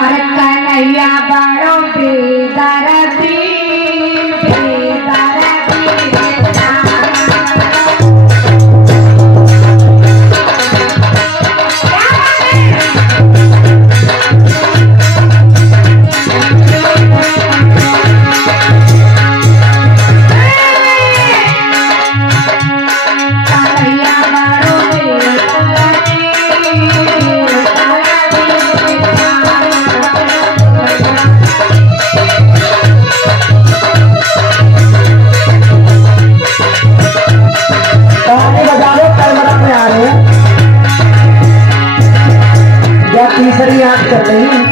अरे कन्हैया बड़ो बेदर्दी तीसरी आंख चल रही है।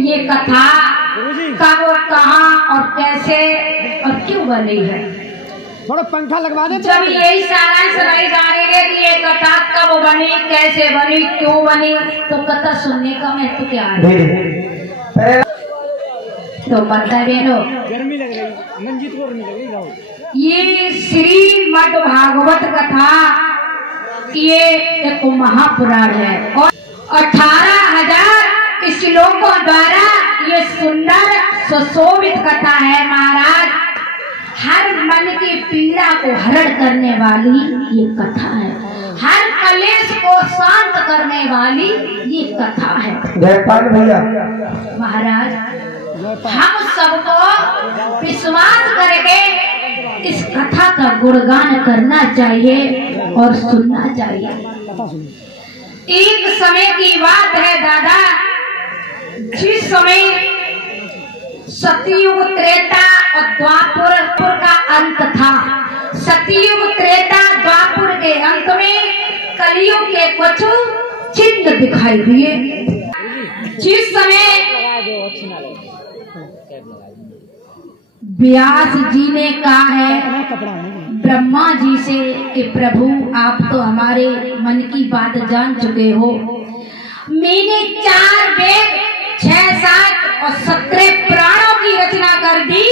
ये कथा कब कहाँ और कैसे और क्यों बनी है? थोड़ा पंखा लगवा दे। जब यही सारा सराई जानेंगे कि ये कथा कब बनी, कैसे बनी, क्यों बनी, तो कथा सुनने का महत्व क्या है? तो पता बेनो गर्मी लग रही, मंजीत को गर्मी लग रही। ये श्रीमद् भागवत कथा ये एक महापुराण है और 18,000 श्लोकों द्वारा ये सुंदर सुशोभित कथा है महाराज। हर मन की पीड़ा को हरण करने वाली ये कथा है, हर कलेश को शांत करने वाली ये कथा है। जयपाल भैया महाराज, हम सबको विश्वास करके इस कथा का गुणगान करना चाहिए और सुनना चाहिए। एक समय की बात है दादा, समय सतयुग त्रेता और द्वापर का अंत था। सतयुग त्रेता द्वापर के अंत में कलयुग के कुछ चिन्ह दिखाई दिए। जिस समय व्यास जी ने कहा है ब्रह्मा जी से कि प्रभु आप तो हमारे मन की बात जान चुके हो, मैंने 4 वेद 6 7 और 17 पुराणों की रचना कर दी,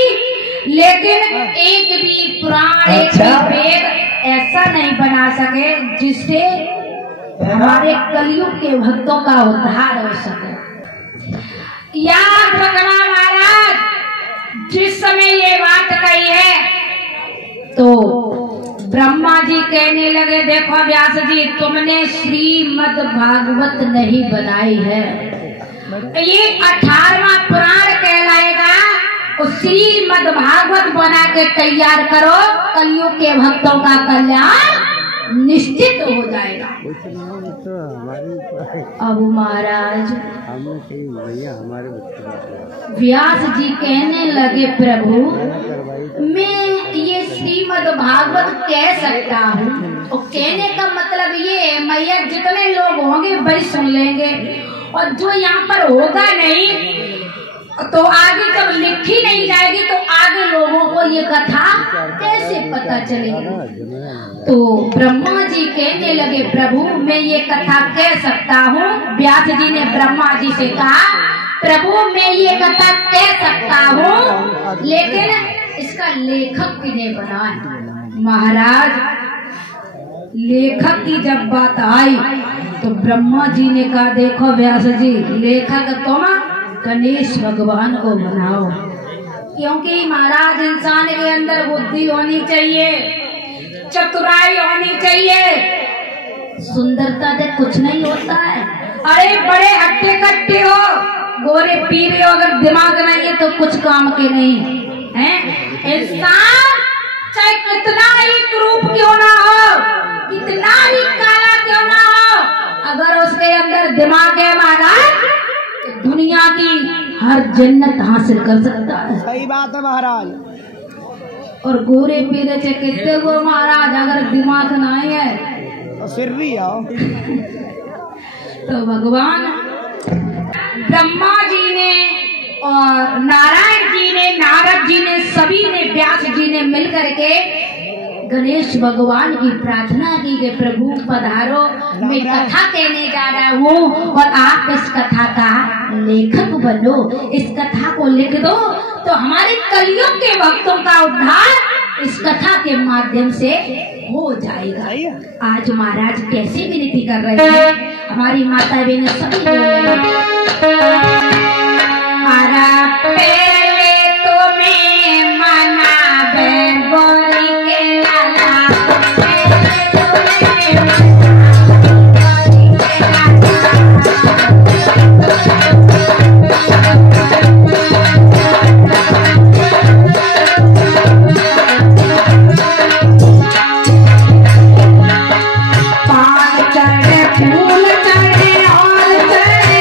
लेकिन एक भी पुराण एक भी वेद ऐसा नहीं बना सके जिससे हमारे कलयुग के भक्तों का उद्धार हो सके। याद रखना महाराज, जिस समय ये बात कही है तो ब्रह्मा जी कहने लगे देखो व्यास जी तुमने श्रीमद् भागवत नहीं बनाई है, ये 18वां पुराण कहलाएगा। और श्रीमद् भागवत बना के तैयार करो, कलयुग के भक्तों का कल्याण निश्चित हो जाएगा। अब महाराज व्यास जी कहने लगे प्रभु मैं ये श्रीमद् भागवत कह सकता हूँ। और कहने का मतलब ये है मैया जितने लोग होंगे वही सुन लेंगे, और जो यहाँ पर होगा नहीं तो आगे जब लिखी नहीं जाएगी तो आगे लोगों को ये कथा कैसे पता चलेगी। तो ब्रह्मा जी कहने लगे प्रभु मैं ये कथा कह सकता हूँ। व्यास जी ने ब्रह्मा जी से कहा प्रभु मैं ये कथा कह सकता हूँ, लेकिन इसका लेखक किन्हें बनाए। महाराज लेखक की जब बात आई तो ब्रह्मा जी ने कहा देखो व्यास जी लेखक तुम गणेश भगवान को बनाओ, क्योंकि महाराज इंसान के अंदर बुद्धि होनी चाहिए, चतुराई होनी चाहिए, सुंदरता से कुछ नहीं होता है। अरे बड़े हट्टे कट्टे हो, गोरे पीरे हो, अगर दिमाग नहीं है तो कुछ काम के नहीं है। इंसान चाहे कितना ही क्रूप क्यों ना हो, कितना ही काला क्यों ना हो, अगर उसके अंदर दिमाग है महाराज दुनिया की हर जन्नत हासिल कर सकता है। सही बात है महाराज। और गोरे पीरे से कितने को महाराज अगर दिमाग नहीं है तो फिर भी आओ। तो भगवान ब्रह्मा जी ने और नारायण जी ने, नारद जी ने, सभी ने, व्यास जी ने मिलकर के गणेश भगवान की प्रार्थना की कि प्रभु पधारो, मैं कथा कहने जा रहा हूँ और आप इस कथा का लेखक बनो, इस कथा को लिख दो तो हमारे कलयुग के भक्तों का उद्धार इस कथा के माध्यम से हो जाएगा। आज महाराज कैसे विनती कर रहे हैं, हमारी माता बहन सभी बोले पहले तो मैं मनावे गोरी के लाला, पान चढ़े फूल चढ़े और चढ़े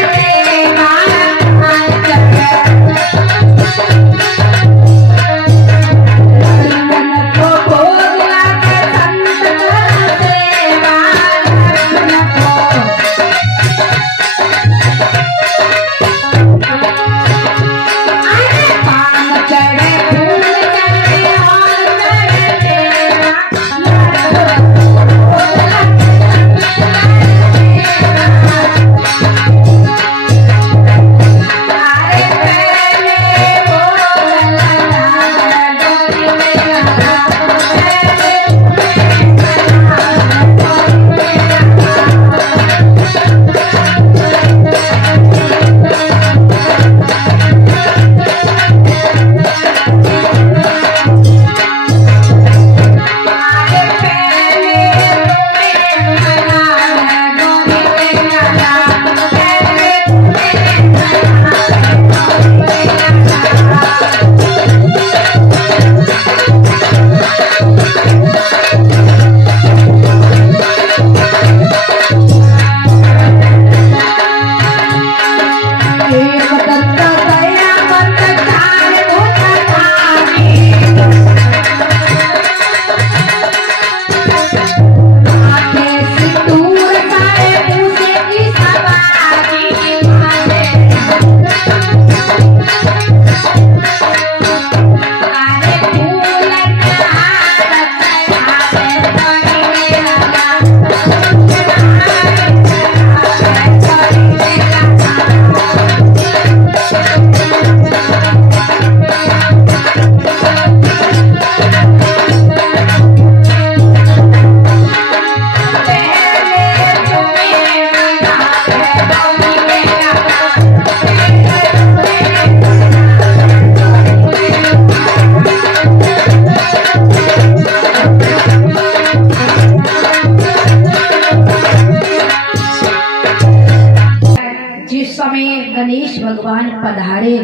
भगवान पधारे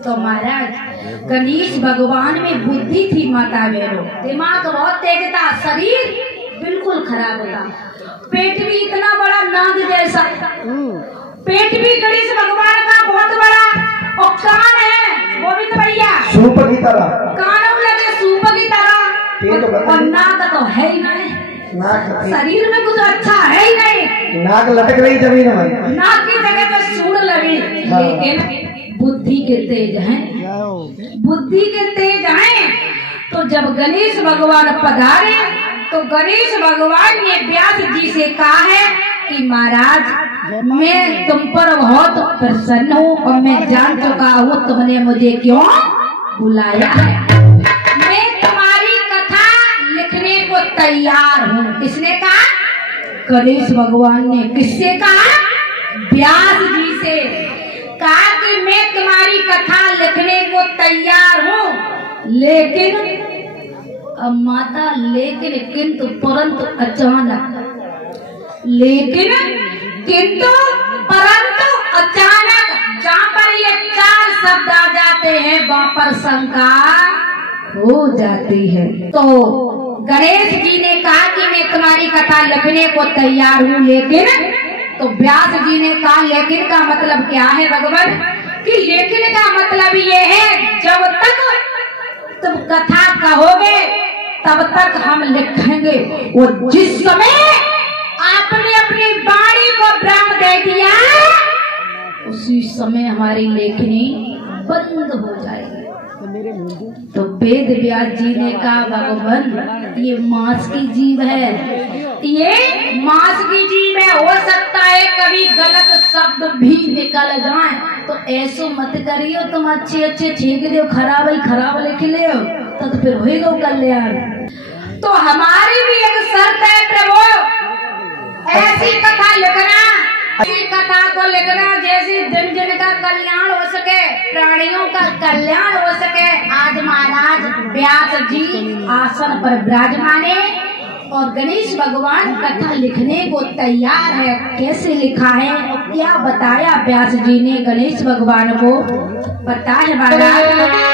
तो महाराज गणेश भगवान में बुद्धि थी माता बहनों, दिमाग बहुत तेज था, शरीर बिल्कुल खराब था, पेट भी इतना बड़ा नाग जैसा, पेट भी गणेश भगवान का बहुत बड़ा, और कान है गोविंद भैया सूप की तरह, कान लगे सूप की तरह, और नाक तो है ही नहीं, शरीर में कुछ अच्छा है ही नहीं, नाक लटक रही जमीन में, नाक की जगह पे सूंड लगी, लेकिन बुद्धि के तेज हैं, बुद्धि के तेज हैं। तो जब गणेश भगवान पधारे तो गणेश भगवान ने व्यास जी से कहा है कि महाराज मैं तुम पर बहुत प्रसन्न हूँ और मैं जान चुका हूँ तुमने मुझे क्यों बुलाया है, मैं तुम्हारी कथा लिखने को तैयार हूँ। किसने कहा? गणेश भगवान ने। किससे कहा? व्यास जी से कहा कि मैं तुम्हारी कथा लिखने को तैयार हूँ, लेकिन अब माता लेकिन किंतु परंतु अचानक, लेकिन किंतु परंतु अचानक, जहाँ पर ये चार शब्द आ जाते हैं वहाँ पर शंका हो जाती है। तो गणेश जी ने कहा कि मैं तुम्हारी कथा लिखने को तैयार हूँ, लेकिन तो व्यास जी ने कहा लेकिन का मतलब क्या है भगवान? कि लेकिन का मतलब ये है जब तक तुम कथा कहोगे तब तक हम लिखेंगे। वो जिस समय आपने अपनी वाणी को ब्रह्म दे दिया उसी समय हमारी लेखनी बंद हो जाएगी। तो वेद व्यास जी ने कहा भगवान ये मांस की जीव है, ये मांस की जीव है, हो सकता है कभी गलत शब्द भी निकल जाए, तो ऐसो मत करियो तुम अच्छे अच्छे ठीक दो, खराब ही खराब लिख ले तो फिर होएगा कल्याण। तो हमारी भी एक शर्त है प्रभु, ऐसी कथा लिखना, ऐसी कथा को लिखना जैसे दिन दिन का कल्याण हो सके, प्राणियों का कल्याण हो सके। आज महाराज व्यास जी आसन पर विराजमान है और गणेश भगवान कथा लिखने को तैयार है। कैसे लिखा है और क्या बताया व्यास जी ने गणेश भगवान को, पता है महाराज?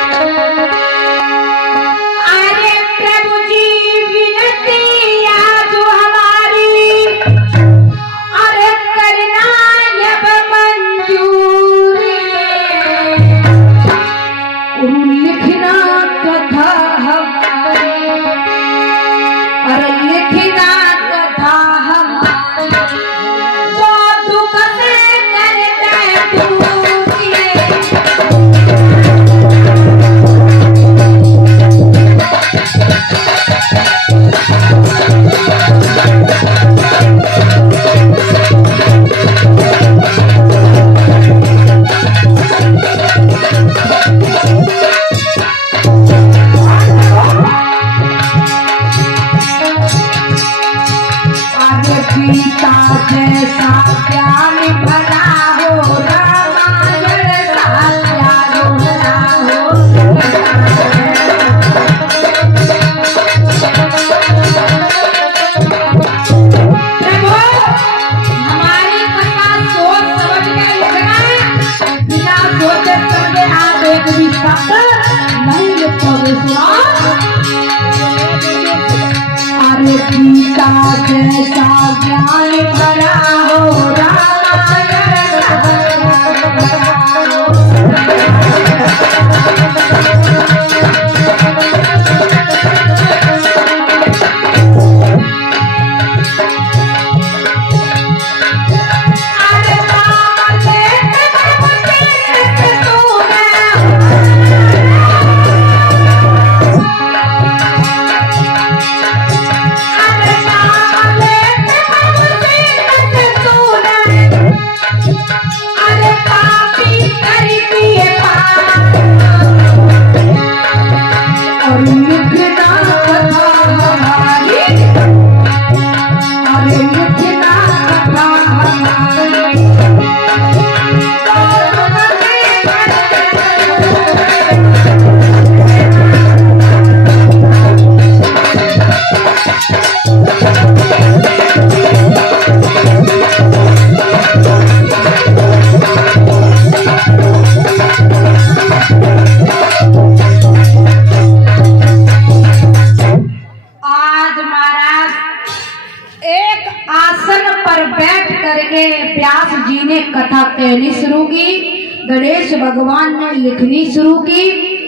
गणेश भगवान ने लिखनी शुरू की,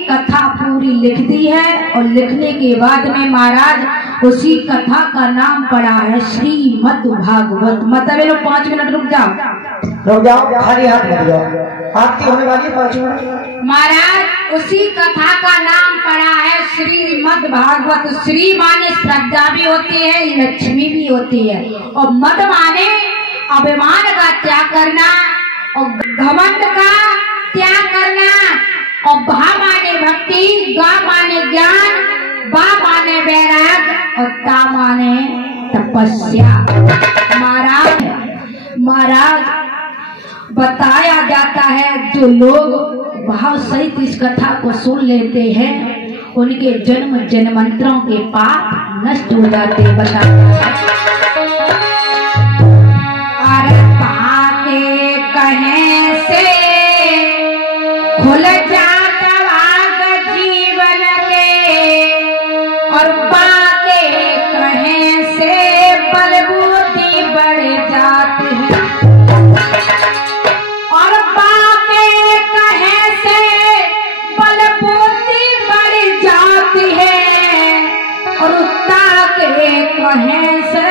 कथा पूरी लिख दी है और लिखने के बाद में महाराज उसी कथा का नाम पड़ा है श्रीमद् भागवत। मतलब लोग 5 मिनट रुक जाओ, खाली हाथ मत जाओ, आपकी होने वाली 5 मिनट। महाराज उसी कथा का नाम पड़ा है श्रीमद् भागवत। श्री माने श्रद्धा भी होती है, लक्ष्मी भी होती है, और मद माने अभिमान का त्याग करना और घमंड का त्याग करना, और भा माने भक्ति, गा माने ज्ञान, बा माने वैराग और ता माने तपस्या। महाराज बताया जाता है जो लोग भाव सहित इस कथा को सुन लेते हैं उनके जन्म जन्मांतरों के पाप नष्ट हो जाते हैं। बताया कहें से खुल जाता भाग जीवन के, और बाके कहें से बलबूती बढ़ जाती है, और बाके कहें से बलबूती बढ़ जाती है, और ताके कहें से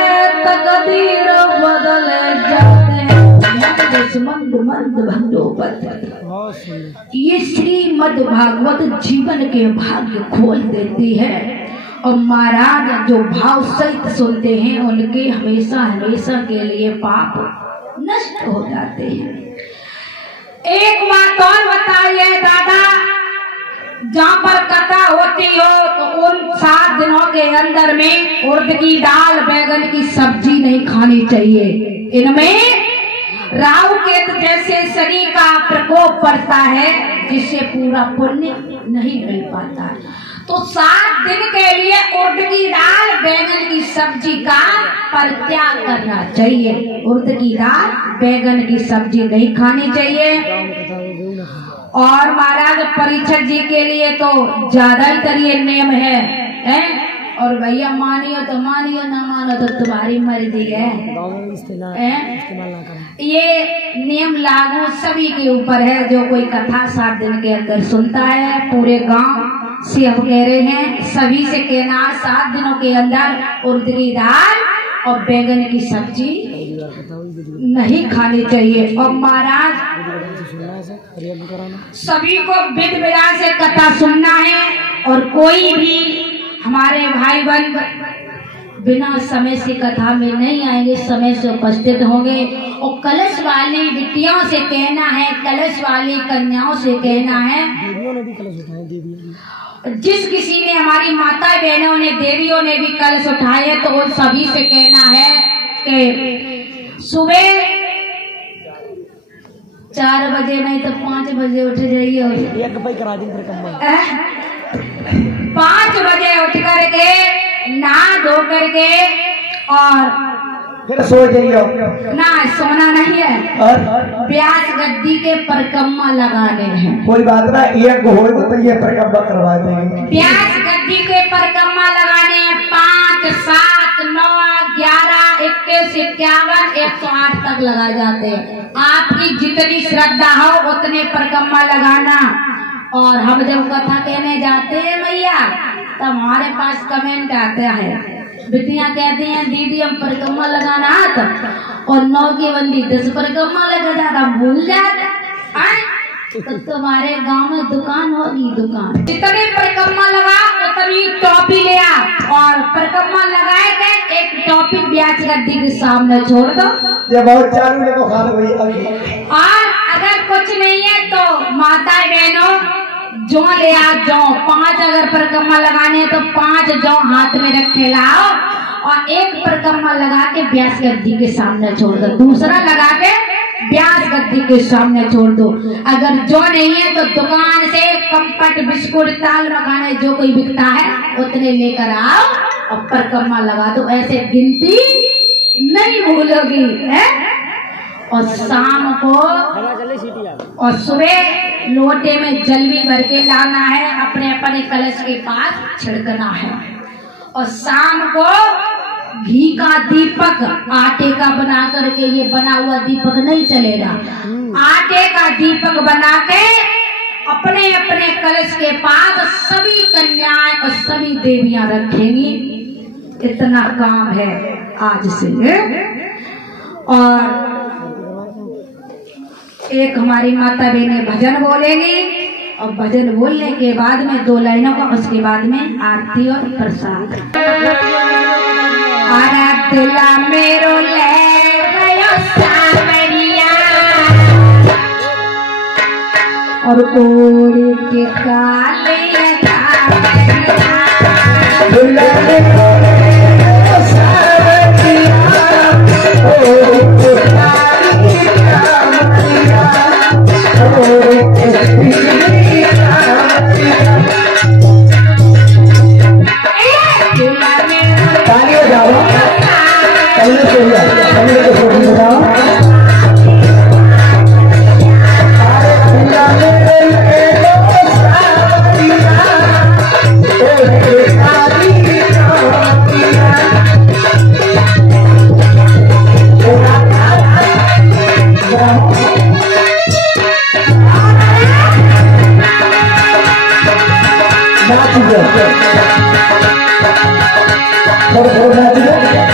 तकदीर बदल जाते हैं। मंद मंद ये श्रीमद् भागवत जीवन के भाग्य खोल देती है, और महाराज जो भाव सहित सुनते हैं उनके हमेशा हमेशा के लिए पाप नष्ट हो जाते हैं। एक बात और बताइए दादा, जहाँ पर कथा होती हो तो उन 7 दिनों के अंदर में उड़द की दाल बैगन की सब्जी नहीं खानी चाहिए। इनमें राहु केतु जैसे शनि का प्रकोप पड़ता है, जिससे पूरा पुण्य नहीं मिल पाता है। तो 7 दिन के लिए उड़द की दाल बैगन की सब्जी का परित्याग करना चाहिए। उड़द की दाल बैगन की सब्जी नहीं खानी चाहिए। और महाराज परीक्षक जी के लिए तो ज्यादा ही तरीके नियम है? और भैया मानियो तो मानियो, ना मानो तो तुम्हारी मर्जी है। ये नियम लागू सभी के ऊपर है। जो कोई कथा 7 दिन के अंदर सुनता है, पूरे गांव से हम कह रहे हैं, सभी से कहना 7 दिनों के अंदर उड़द की दाल और बैगन की सब्जी नहीं खानी चाहिए। और महाराज सभी को विध विधान से कथा सुनना है, और कोई भी हमारे भाई बहन बिना समय से कथा में नहीं आएंगे, समय से उपस्थित होंगे। और कलश वाली बिटियों से कहना है, कलश वाली कन्याओं से कहना है, जिस किसी ने, हमारी माता बहनों ने, देवियों ने भी कलश उठाए तो उन सभी से कहना है कि सुबह 4 बजे नहीं तो 5 बजे उठ जाइए, और 5 बजे उठ करके नहा धो करके और फिर सो जाइए। ना सोना नहीं है, व्यास गद्दी के परिक्रमा लगाने हैं। कोई बात ना, एक हो तो ये परिक्रमा करवा देंगे। व्यास गद्दी के परिक्रमा लगाने हैं। 5, 7, 9, 11, 21, 51, 108 तक लगाए जाते हैं। आपकी जितनी श्रद्धा हो उतने परिक्रमा लगाना। और हम जब कथा कहने जाते हैं भैया, तब हमारे पास कमेंट आता है, बिटियां कहती हैं दीदी हम परिक्रमा लगाना आता, और 9 की बंदी 10 परिक्रमा लगा जाता, भूल जाता। तो तुम्हारे गांव में दुकान होगी, दुकान जितने परिक्रमा लगा उतनी टॉपी ले आ, और परिक्रमा लगाए गए एक टॉपी ब्याज गद्दी के सामने छोड़ दो। ये बहुत चालू है तो खाल वही अभी। और अगर कुछ नहीं है तो माता बहनों जौ ले आ, जौ 5 अगर परिक्रमा लगाने तो 5 जौ हाथ में रखे लाओ, और एक परिक्रमा लगा के व्यास गद्दी के सामने छोड़ दो, दूसरा लगा के व्यास गद्दी के सामने छोड़ दो। अगर जो नहीं है तो दुकान से कंपट बिस्कुट ताल मखाने जो कोई बिकता है उतने लेकर आओ और परिक्रमा लगा दो। ऐसे गिनती नहीं भूलोगी है। और शाम को और सुबह लोटे में जल भी भर के लाना है, अपने अपने कलश के पास छिड़कना है। और शाम को घी का दीपक आटे का बना करके, ये बना हुआ दीपक नहीं चलेगा, आटे का दीपक बना के अपने अपने कलश के पास सभी कन्याएं और सभी देवियां रखेंगी। इतना काम है आज से। और एक हमारी माता बहने भजन बोलेंगी और भजन बोलने के बाद में 2 लाइनों का, उसके बाद में आरती और प्रसाद। दिला मेरो ले गयो सावरिया और कोड़ी के काले Gracias.